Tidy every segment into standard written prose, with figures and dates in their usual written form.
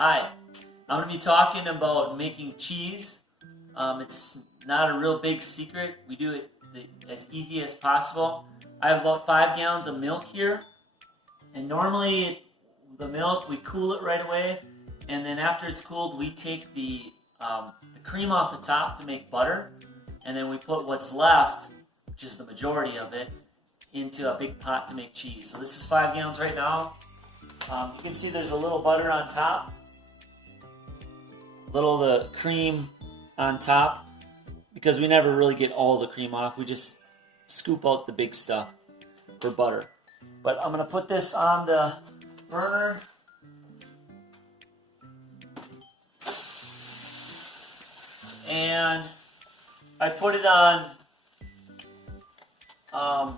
Hi, I'm going to be talking about making cheese. It's not a real big secret. We do it as easy as possible. I have about 5 gallons of milk here, and normally the milk, we cool it right away, and then after it's cooled, we take the cream off the top to make butter, and then we put what's left, which is the majority of it, into a big pot to make cheese. So this is 5 gallons right now. You can see there's a little butter on top, a little of the cream on top, because we never really get all the cream off. We just scoop out the big stuff for butter. But I'm going to put this on the burner. And I put it on a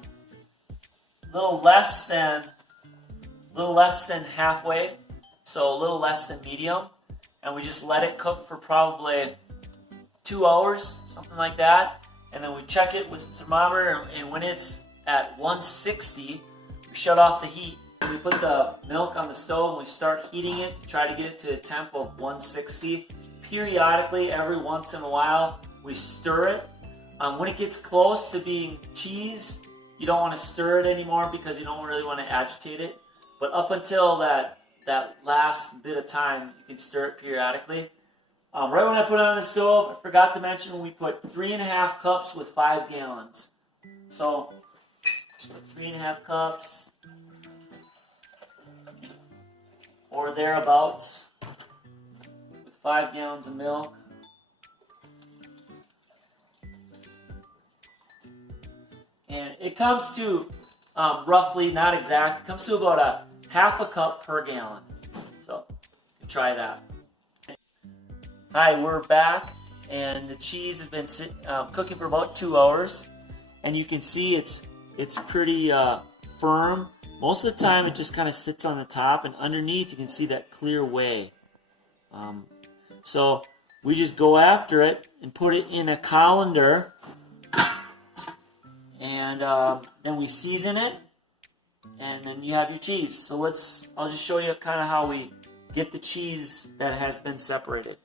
little less than halfway, so a little less than medium, and we just let it cook for probably 2 hours, something like that, and then we check it with the thermometer, and when it's at 160, we shut off the heat. We put the milk on the stove and we start heating it to try to get it to a temp of 160. Periodically, every once in a while, we stir it. When it gets close to being cheese, you don't want to stir it anymore because you don't really want to agitate it. But up until that last bit of time, you can stir it periodically. Right when I put it on the stove, I forgot to mention we put 3.5 cups with 5 gallons. So, 3.5 cups or thereabouts with 5 gallons of milk. And it comes to roughly, not exact, it comes to about a 1/2 cup per gallon. So, you can try that. Hi, we're back, and the cheese has been cooking for about 2 hours, and you can see it's pretty firm. Most of the time, it just kind of sits on the top, and underneath you can see that clear whey. So we just go after it and put it in a colander, and then we season it, and then you have your cheese. So I'll just show you kind of how we get the cheese that has been separated.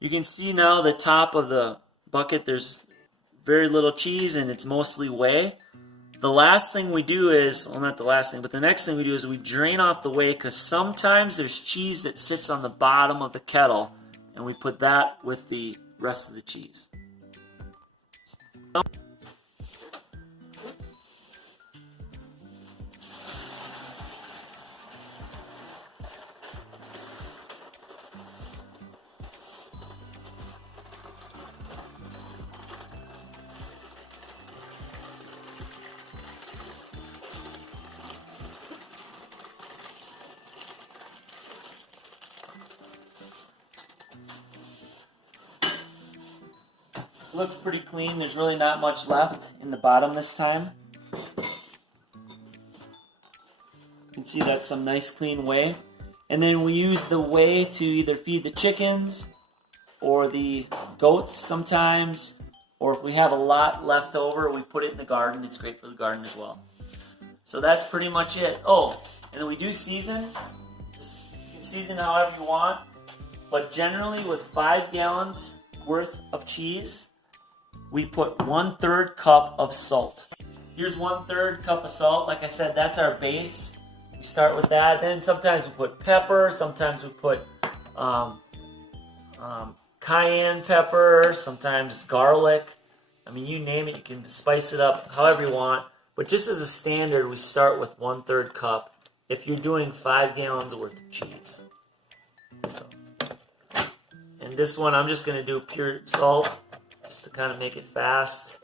You can see now the top of the bucket, there's very little cheese and it's mostly whey. The last thing we do is, well, not the last thing, but the next thing we do is we drain off the whey, because sometimes there's cheese that sits on the bottom of the kettle, and we put that with the rest of the cheese. Looks pretty clean. There's really not much left in the bottom this time. You can see that's some nice clean whey. And then we use the whey to either feed the chickens or the goats sometimes, or if we have a lot left over, we put it in the garden. It's great for the garden as well. So that's pretty much it. Oh, and then we do season. You can season however you want, but generally with 5 gallons worth of cheese, we put 1/3 cup of salt. Here's 1/3 cup of salt. Like I said, that's our base. We start with that. Then sometimes we put pepper. Sometimes we put cayenne pepper. Sometimes garlic. I mean, you name it. You can spice it up however you want. But just as a standard, we start with 1/3 cup if you're doing 5 gallons worth of cheese. So. And this one, I'm just going to do pure salt, just to kind of make it fast.